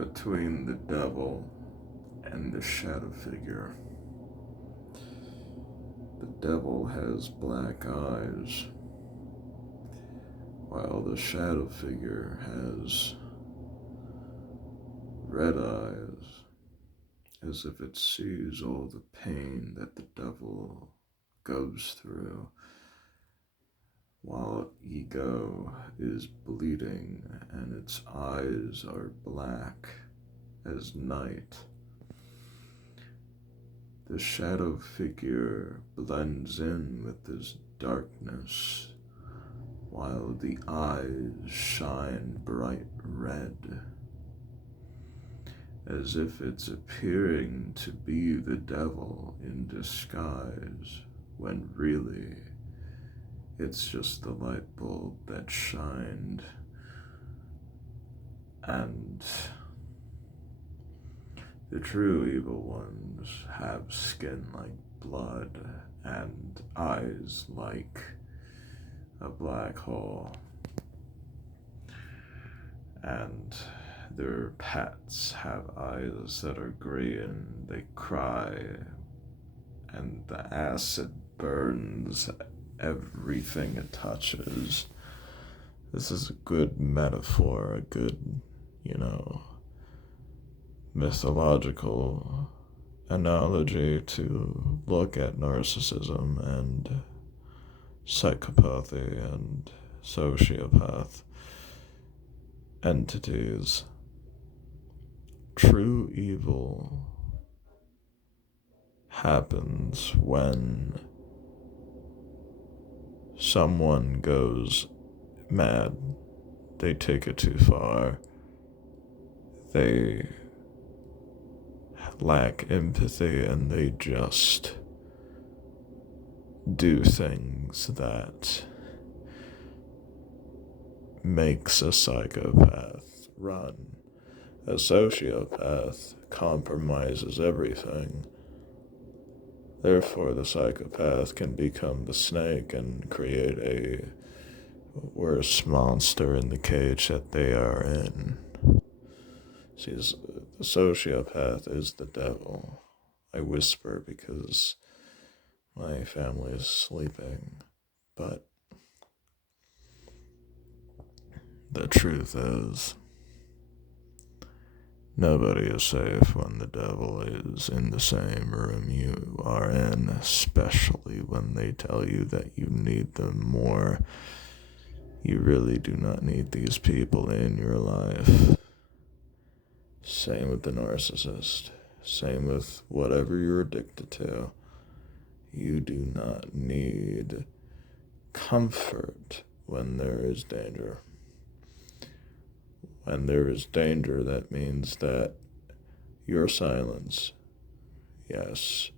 between the devil and the shadow figure. The devil has black eyes, while the shadow figure has red eyes, as if it sees all the pain that the devil goes through, while ego is bleeding and its eyes are black as night. The shadow figure blends in with this darkness, while the eyes shine bright red, as if it's appearing to be the devil in disguise, when really it's just the light bulb that shined. And the true evil ones have skin like blood and eyes like a black hole. And their pets have eyes that are green, they cry, and the acid burns everything it touches. This is a good metaphor, a good, mythological analogy to look at narcissism and psychopathy and sociopath entities. True evil happens when someone goes mad, they take it too far, they lack empathy, and they just do things that makes a psychopath run. A sociopath compromises everything. Therefore, the psychopath can become the snake and create a worse monster in the cage that they are in. See, the sociopath is the devil. I whisper because my family is sleeping, but the truth is, nobody is safe when the devil is in the same room you are in, especially when they tell you that you need them more. You really do not need these people in your life. Same with the narcissist. Same with whatever you're addicted to. You do not need comfort when there is danger. When there is danger, that means that your silence, yes,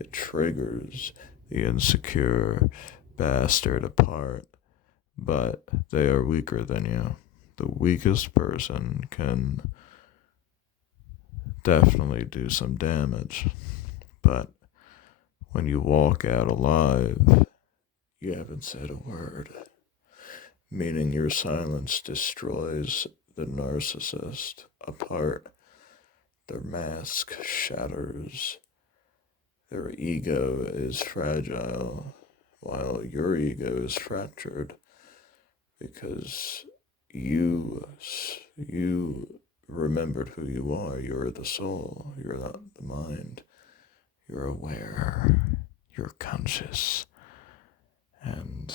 it triggers the insecure bastard apart, but they are weaker than you. The weakest person can definitely do some damage, but when you walk out alive, you haven't said a word, meaning your silence destroys the narcissist apart. Their mask shatters. Their ego is fragile, while your ego is fractured because you remembered who you are. You're the soul. You're not the mind. You're aware. You're conscious. And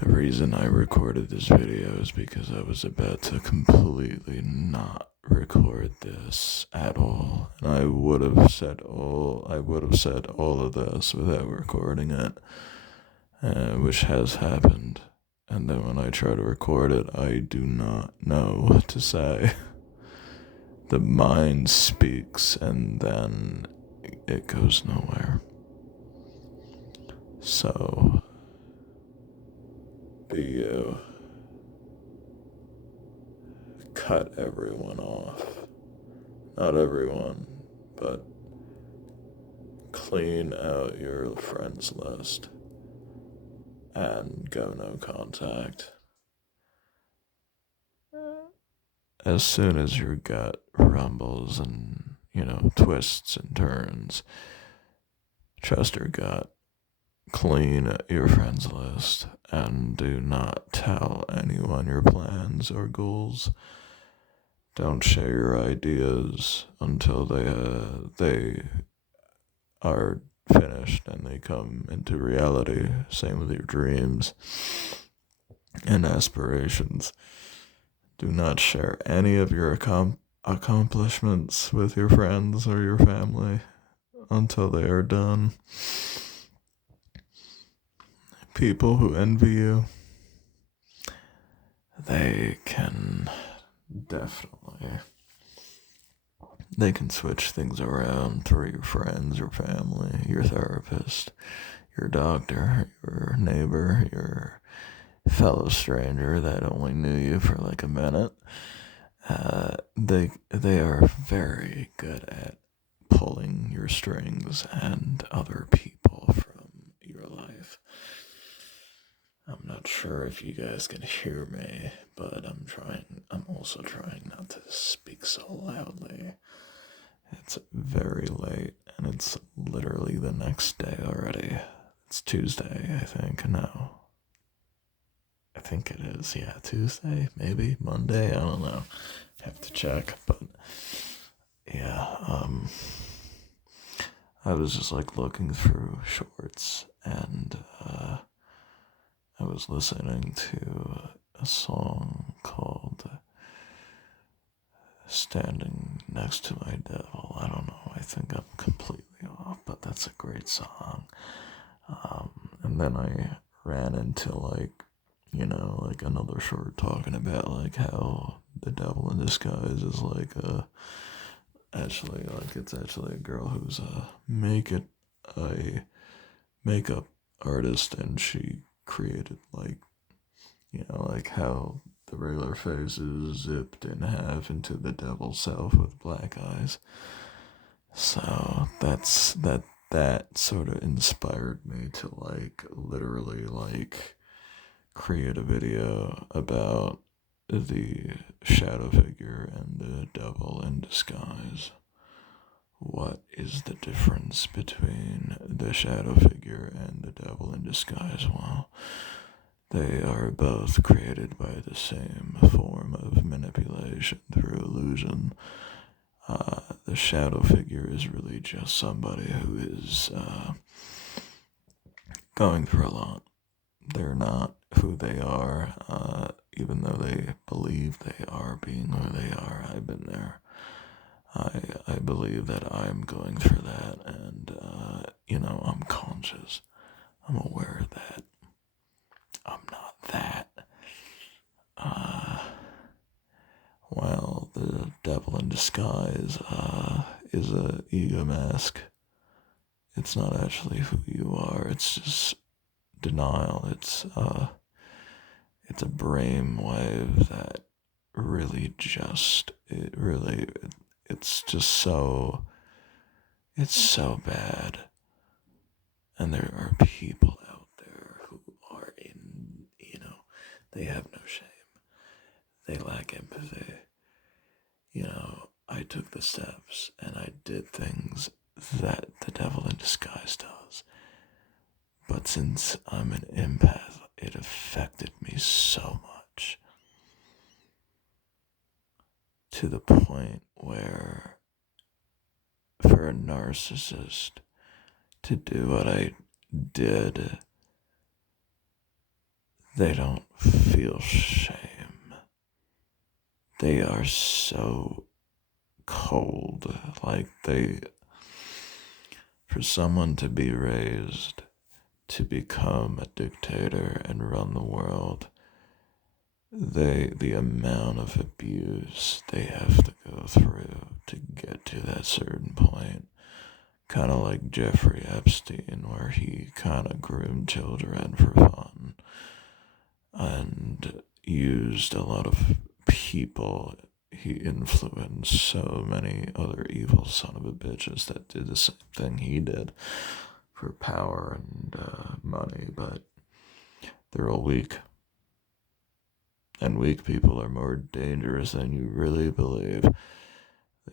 the reason I recorded this video is because I was about to completely not record this at all. And I would have said all of this without recording it, which has happened. And then when I try to record it, I do not know what to say. The mind speaks and then it goes nowhere. So, be you. Cut everyone off. Not everyone, but clean out your friends list and go no contact. as soon as your gut rumbles and, twists and turns, trust your gut. Clean your friends list and do not tell anyone your plans or goals. Don't share your ideas until they are finished and they come into reality. Same with your dreams and aspirations. Do not share any of your accomplishments with your friends or your family until they are done. People who envy you, they can switch things around through your friends, your family, your therapist, your doctor, your neighbor, your fellow stranger that only knew you for like a minute. They are very good at pulling your strings and other people from your life. I'm not sure if you guys can hear me, but I'm also trying not to speak so loudly. It's very late, and it's literally the next day already. It's Tuesday, I think. No. I think it is, yeah, Tuesday, maybe, Monday, I don't know. Have to check, but yeah, I was just like looking through shorts, and I was listening to a song called Standing Next to My Devil. I don't know, I think I'm completely off, but that's a great song. And then I ran into like another short talking about like how the devil in disguise is like it's actually a girl who's a makeup artist, and she created like how the regular face is zipped in half into the devil's self with black eyes. So that sort of inspired me to like literally like create a video about the shadow figure and the devil in disguise. What is the difference between the shadow figure and the devil in disguise? Well, they are both created by the same form of manipulation through illusion. The shadow figure is really just somebody who is going through a lot. They're not who they are, even though they believe they are being who they are. I've been there. I believe that I'm going through that, and I'm conscious. I'm aware that I'm not that. Well, the devil in disguise is a ego mask. It's not actually who you are. It's just denial. It's a brainwave that really it's just so bad. And there are people out there who are they have no shame. They lack empathy. I took the steps and I did things that the devil in disguise does. But since I'm an empath, it affected me so much. To the point where, for a narcissist to do what I did, they don't feel shame. They are so cold. For someone to be raised to become a dictator and run the world, the amount of abuse they have to go through to get to that certain point, kind of like Jeffrey Epstein, where he kind of groomed children for fun and used a lot of people. He influenced so many other evil son of a bitches that did the same thing he did for power and money, but they're all weak. And weak people are more dangerous than you really believe.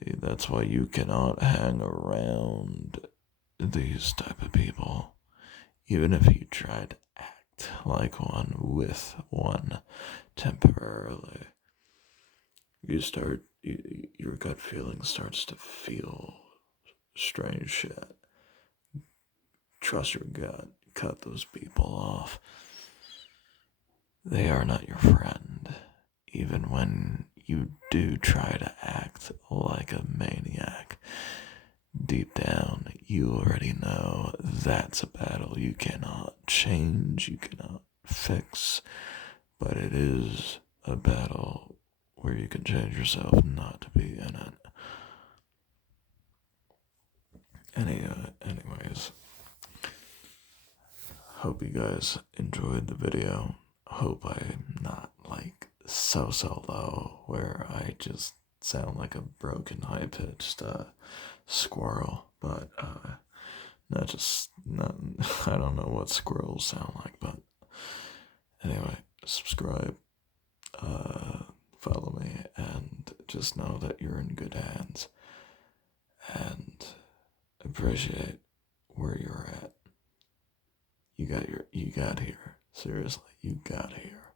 That's why you cannot hang around these type of people. Even if you try to act like one with one temporarily, your gut feeling starts to feel strange shit. Trust your gut. Cut those people off. They are not your friend. Even when you do try to act like a maniac, deep down, you already know that's a battle you cannot change, you cannot fix, but it is a battle where you can change yourself not to be in it. Anyways, hope you guys enjoyed the video. Hope I'm not like so low where I just sound like a broken high pitched squirrel, but not I don't know what squirrels sound like, but anyway, subscribe, follow me, and just know that you're in good hands, and appreciate where you're at. You got here. Seriously, you got here.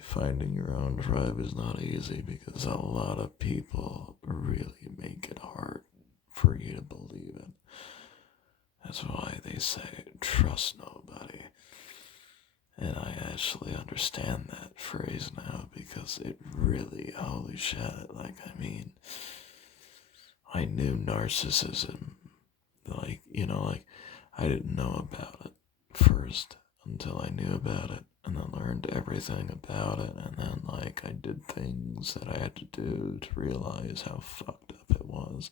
Finding your own tribe is not easy because a lot of people really make it hard for you to believe it. That's why they say trust nobody. And I actually understand that phrase now because it really, holy shit, like, I mean, I knew narcissism, like, I didn't know about it first until I knew about it, and then learned everything about it, and then, like, I did things that I had to do to realize how fucked up it was.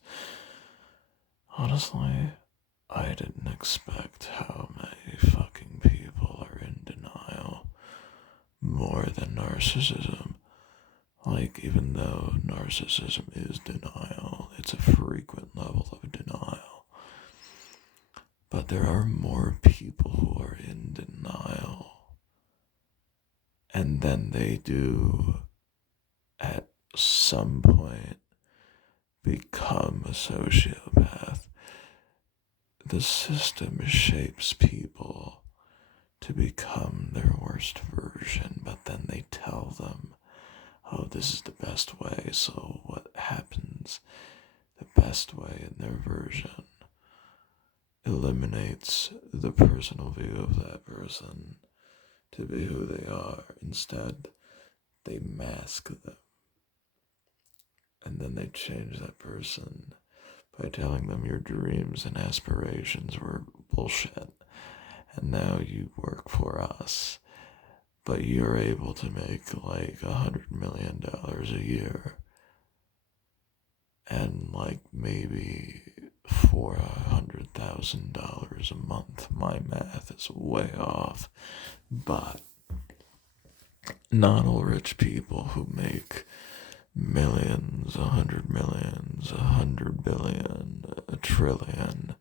Honestly, I didn't expect how many fucking people are in denial more than narcissism. Like, even though narcissism is denial, it's a frequent level of denial. But there are more people who are in denial, and then they do, at some point, become a sociopath. The system shapes people to become their worst version, but then they tell them, oh, this is the best way, so what happens? The best way in their version eliminates the personal view of that person to be who they are. Instead, they mask them. And then they change that person by telling them your dreams and aspirations were bullshit. And now you work for us. But you're able to make like $100 million a year. And like maybe $400,000 a month. My math is way off. But not all rich people who make millions, 100 millions, 100 billion, a trillion.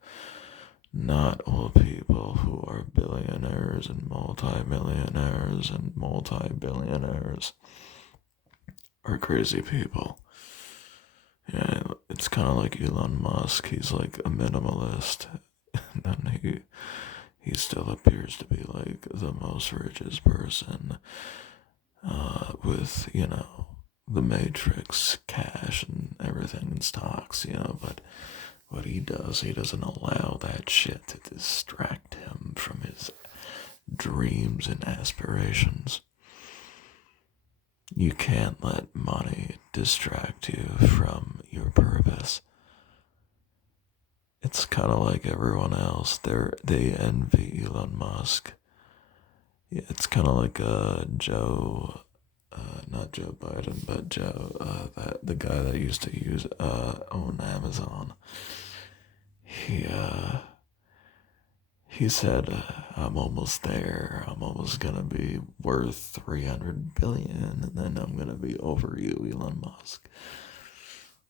Not all people who are billionaires and multi-millionaires and multi-billionaires are crazy people. Yeah, it's kind of like Elon Musk. He's like a minimalist, and then he still appears to be like the most richest person, with the Matrix, cash, and everything in stocks. But what he does, he doesn't allow that shit to distract him from his dreams and aspirations. You can't let money distract you from your purpose. It's kind of like everyone else. They envy Elon Musk. Yeah, it's kind of like Joe, not Joe Biden, but Joe, the guy that used to own Amazon. He said, I'm almost there. I'm almost gonna be worth 300 billion, and then I'm gonna be over you, Elon Musk.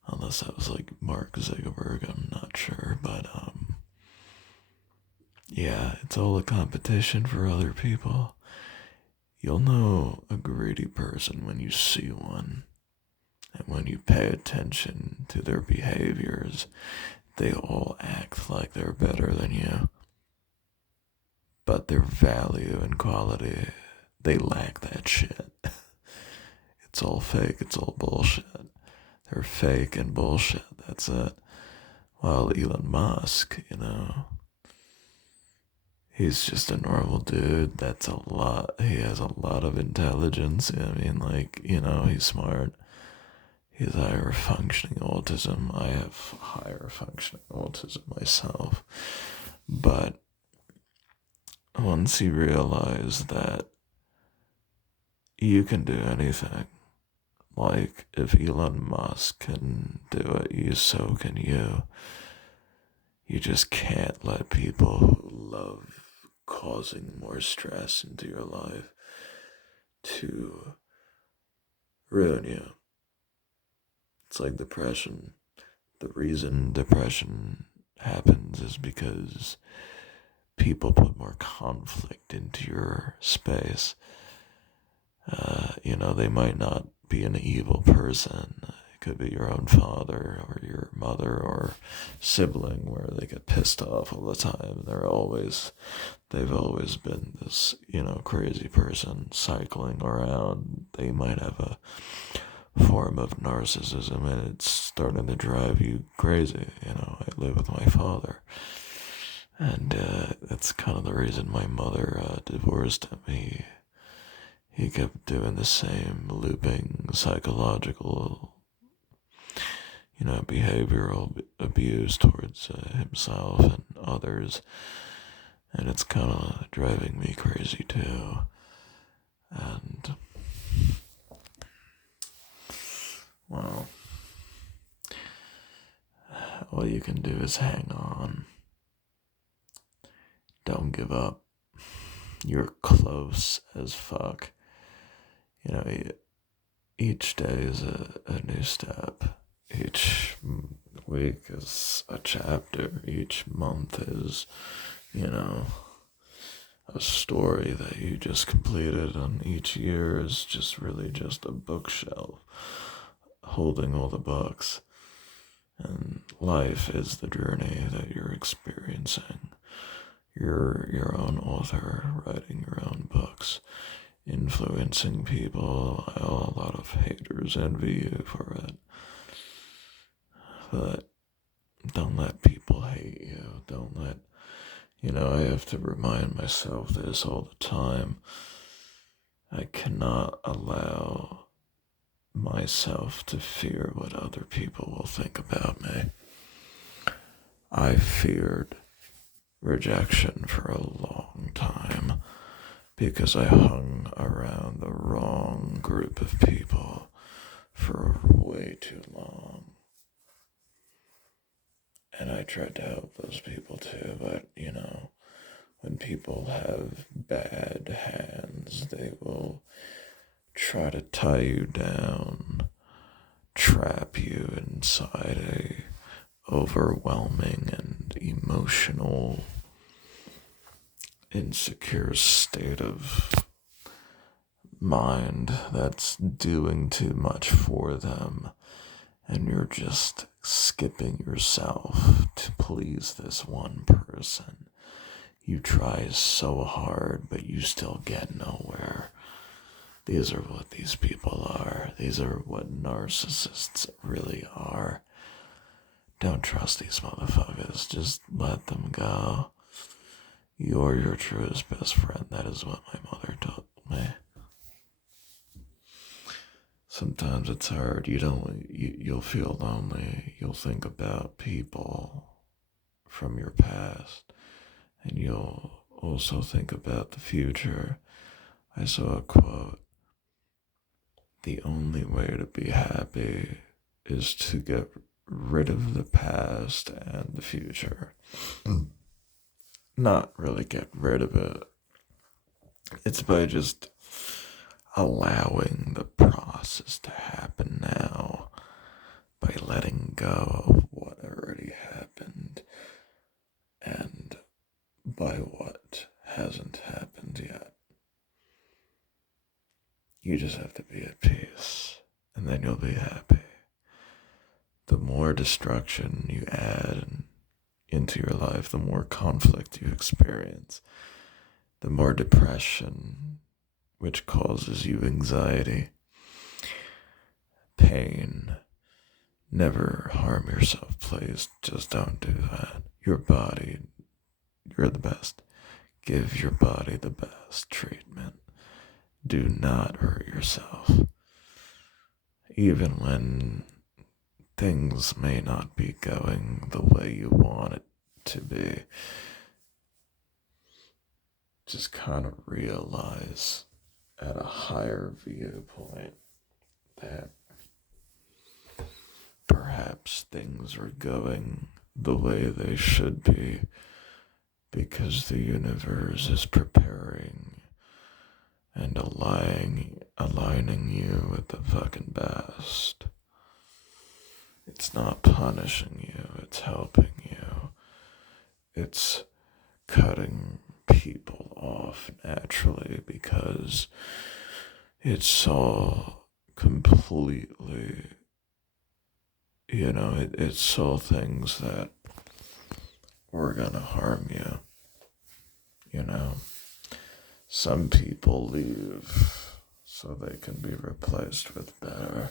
Unless that was like Mark Zuckerberg, I'm not sure, but yeah, it's all a competition for other people. You'll know a greedy person when you see one, and when you pay attention to their behaviors, they all act like they're better than you. But their value and quality, they lack that shit. It's all fake, it's all bullshit. They're fake and bullshit, that's it. While Elon Musk, he's just a normal dude. That's a lot. He has a lot of intelligence. I mean, like, he's smart. He has higher functioning autism. I have higher functioning autism myself. But once you realize that you can do anything, like if Elon Musk can do it, so can you. You just can't let people who love causing more stress into your life to ruin you. It's like depression. The reason depression happens is because people put more conflict into your space. They might not be an evil person. It could be your own father or your mother or sibling where they get pissed off all the time. They've always been this, crazy person cycling around. They might have a form of narcissism and it's starting to drive you crazy. I live with my father. And that's kind of the reason my mother divorced him. He kept doing the same looping psychological, behavioral abuse towards himself and others. And it's kind of driving me crazy too. And, well, all you can do is hang on. Don't give up. You're close as fuck. Each day is a new step. Each week is a chapter. Each month is, a story that you just completed. And each year is just really just a bookshelf holding all the books. And life is the journey that you're experiencing. You're your own author, writing your own books, influencing people. A lot of haters envy you for it. But don't let people hate you. Don't let, I have to remind myself this all the time. I cannot allow myself to fear what other people will think about me. I feared rejection for a long time because I hung around the wrong group of people for way too long. And I tried to help those people too, but when people have bad hands, they will try to tie you down, trap you inside a overwhelming and emotional, insecure state of mind that's doing too much for them, and you're just skipping yourself to please this one person. You try so hard, but you still get nowhere. These are what these people are. These are what narcissists really are. Don't trust these motherfuckers. Just let them go. You're your truest best friend. That is what my mother told me. Sometimes it's hard. You'll feel lonely. You'll think about people from your past, and you'll also think about the future. I saw a quote: "The only way to be happy is to get rid of the past and the future." Not really get rid of it. It's by just allowing the process to happen now, by letting go of what already happened and by what hasn't happened yet. You just have to be at peace, and then you'll be happy. The more destruction you add into your life, the more conflict you experience, the more depression, which causes you anxiety, pain. Never harm yourself, please. Just don't do that. Your body, you're the best. Give your body the best treatment. Do not hurt yourself. Even when things may not be going the way you want it to be, just kind of realize at a higher viewpoint that perhaps things are going the way they should be because the universe is preparing and aligning you with the fucking best. It's not punishing you, it's helping you. It's cutting people off naturally because it saw completely, it saw things that were gonna harm you. Some people leave so they can be replaced with better.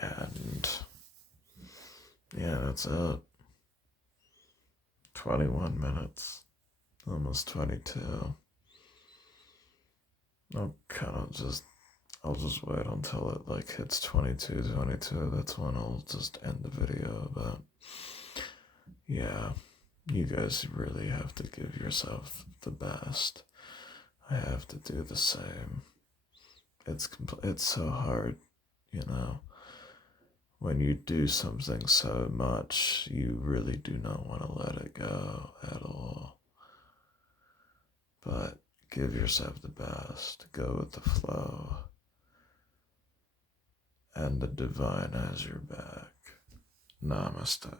And yeah, that's it. 21 minutes, almost 22. I'll just wait until it hits 22. That's when I'll just end the video. But yeah, you guys really have to give yourself the best. I have to do the same. It's so hard, when you do something so much, you really do not want to let it go at all. But give yourself the best. Go with the flow. And the divine has your back. Namaste.